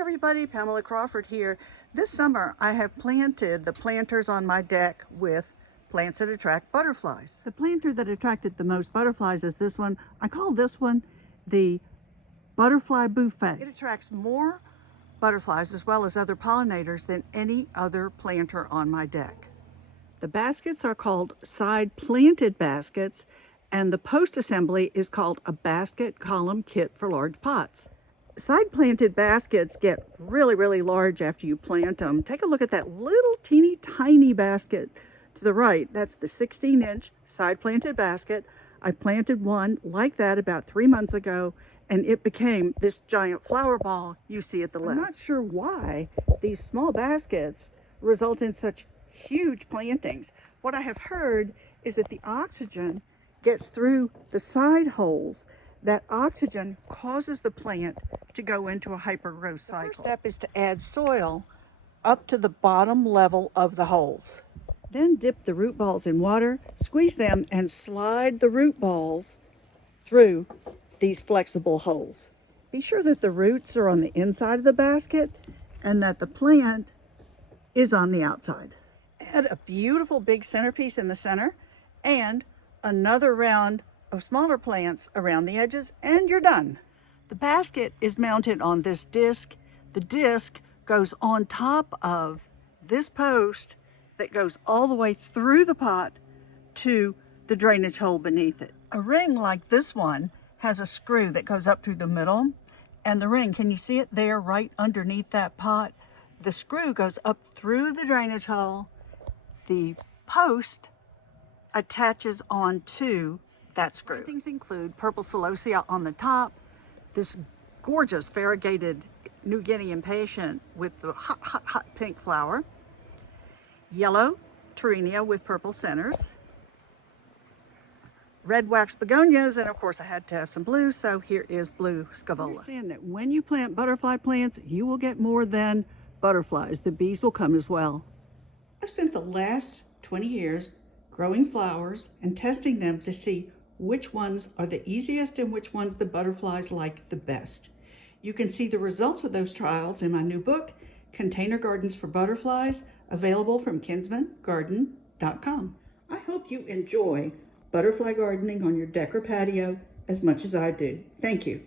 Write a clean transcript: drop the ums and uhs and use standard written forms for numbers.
everybody, Pamela Crawford here. This summer I have planted the planters on my deck with plants that attract butterflies. The planter that attracted the most butterflies is this one. I call this one the butterfly buffet. It attracts more butterflies as well as other pollinators than any other planter on my deck. The baskets are called side planted baskets, and the post assembly is called a basket column kit for large pots. Side planted baskets get really large after you plant them. Take a look at that little teeny tiny basket to the right. That's the 16-inch side planted basket. I planted one like that about 3 months ago, and it became this giant flower ball you see at the left. I'm not sure why these small baskets result in such huge plantings. What I have heard is that the oxygen gets through the side holes. That oxygen causes the plant to go into a hypergrowth cycle. The first step is to add soil up to the bottom level of the holes. Then dip the root balls in water, squeeze them, and slide the root balls through these flexible holes. Be sure that the roots are on the inside of the basket and that the plant is on the outside. Add a beautiful big centerpiece in the center and another round of smaller plants around the edges, and you're done. The basket is mounted on this disc. The disc goes on top of this post that goes all the way through the pot to the drainage hole beneath it. A ring like this one has a screw that goes up through the middle, and the ring, can you see it there right underneath that pot? The screw goes up through the drainage hole. The post attaches onto that screw. Things include purple celosia on the top, this gorgeous variegated New Guinea impatient with the hot pink flower, yellow Torrenia with purple centers, red wax begonias, and of course I had to have some blue, so here is blue scaevola. Understand that when you plant butterfly plants, you will get more than butterflies. The bees will come as well. I've spent the last 20 years growing flowers and testing them to see which ones are the easiest and which ones the butterflies like the best. You can see the results of those trials in my new book, Container Gardens for Butterflies, available from kinsmangarden.com. I hope you enjoy butterfly gardening on your deck or patio as much as I do. Thank you.